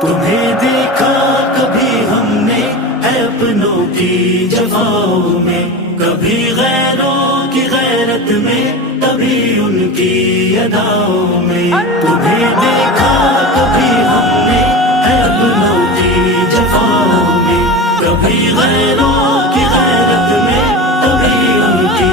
तुम्हें देखा कभी हमने है अपनों की जवाओं में, कभी गैरों की गैरत में, कभी उनकी अदाओं में। तुम्हें देखा कभी हमने है अपनों की जवाओं में, कभी गैरों की गैरत में, कभी उनकी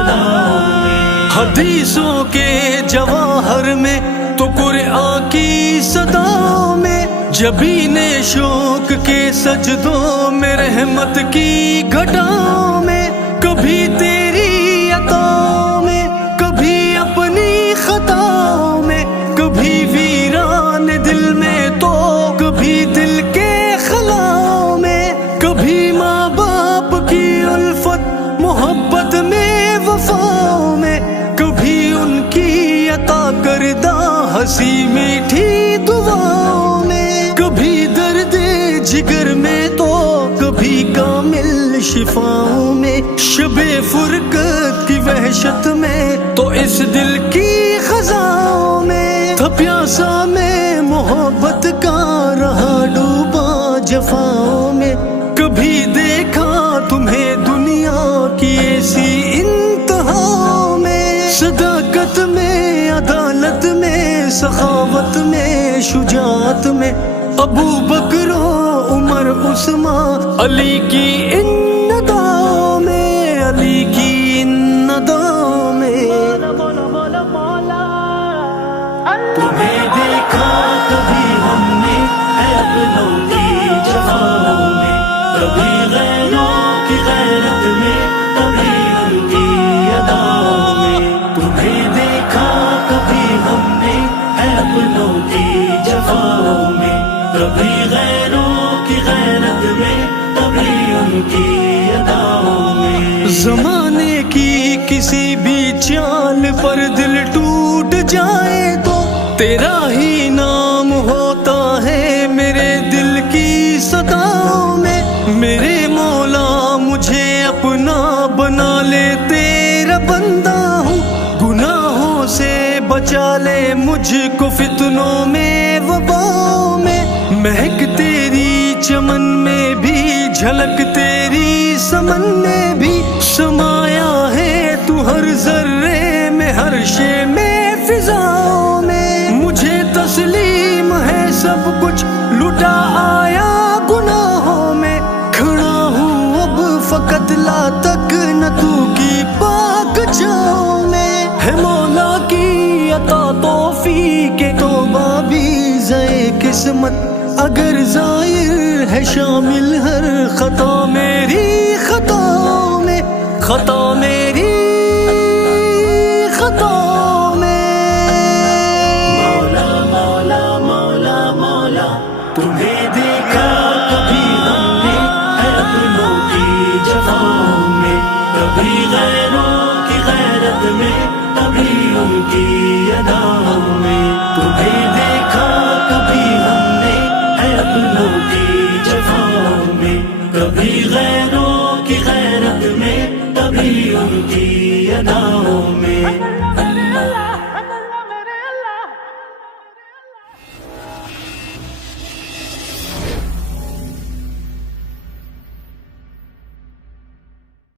अदाओं में। हदीसों के जवाहर में तो कुरआन की सदाओं में, जबीने शौक के सजदों में, रहमत की घटाओं में, कभी तेरी अताओं में, कभी अपनी खताओं में, कभी वीरान दिल में तो कभी दिल के खलाओं में, कभी माँ बाप की उल्फत मोहब्बत में वफाओं में, कभी उनकी अता करदा हंसी मीठी दुआओं में, कभी दर्द जिगर में तो कभी कामिल शिफाओं में, शबे फुरकत की वहशत में तो इस दिल की खजाओं में, था प्यासा में मोहब्बत का रहा डूबा जफाओं में। कभी देखा तुम्हें दुनिया की ऐसी इंतहाओं में, सदाकत में, अदालत में, सखावत में, शुजात में, अबू बकर उमर उस्मान अली की इन अदाओं में, अली की इन अदाओं में। तुम्हें देखा कभी हमने है अपनों की जवाओं में, कभी गैरों की गैरत में, कभी उनकी अदाओं में। तुम्हें देखा कभी हमने है अपनों की जवाओं में, कभी गैरों की गैरत में, कभी उनकी अदाओं में। ज़माने की किसी भी चाल पर दिल टूट जाए तो तेरा ही नाम होता है मेरे दिल की सदाओं में। मेरे मौला मुझे अपना बना ले, तेरा बंदा हूँ, गुनाहों से बचा ले मुझको फितनों में वबाओं में। महक तेरी चमन में भी, झलक तेरी समन में भी, समाया है तू हर जर्रे में, हर शे में, फिजाओं में। मुझे तस्लीम है सब कुछ, लुटा आया गुनाहों में, खड़ा हूँ अब फकत ला तक न तू की पाक जाओ में। है मौला की अता तौफीक तौबा भी ज़े किस्मत, अगर ज़ाहिर है शामिल हर खता मेरी खताओं में, खता मेरी खताओं में। मौला मौला मौला मौला, तुम्हें देखा कभी हमने है अपनों की जवाओं में, कभी गैरों की गैरत में, कभी उनकी अदाओं में। तुम्हें देखा कभी हमने है अपनों की जवाओं में, कभी गैरों की गैरत में, कभी उनकी अदाओं में।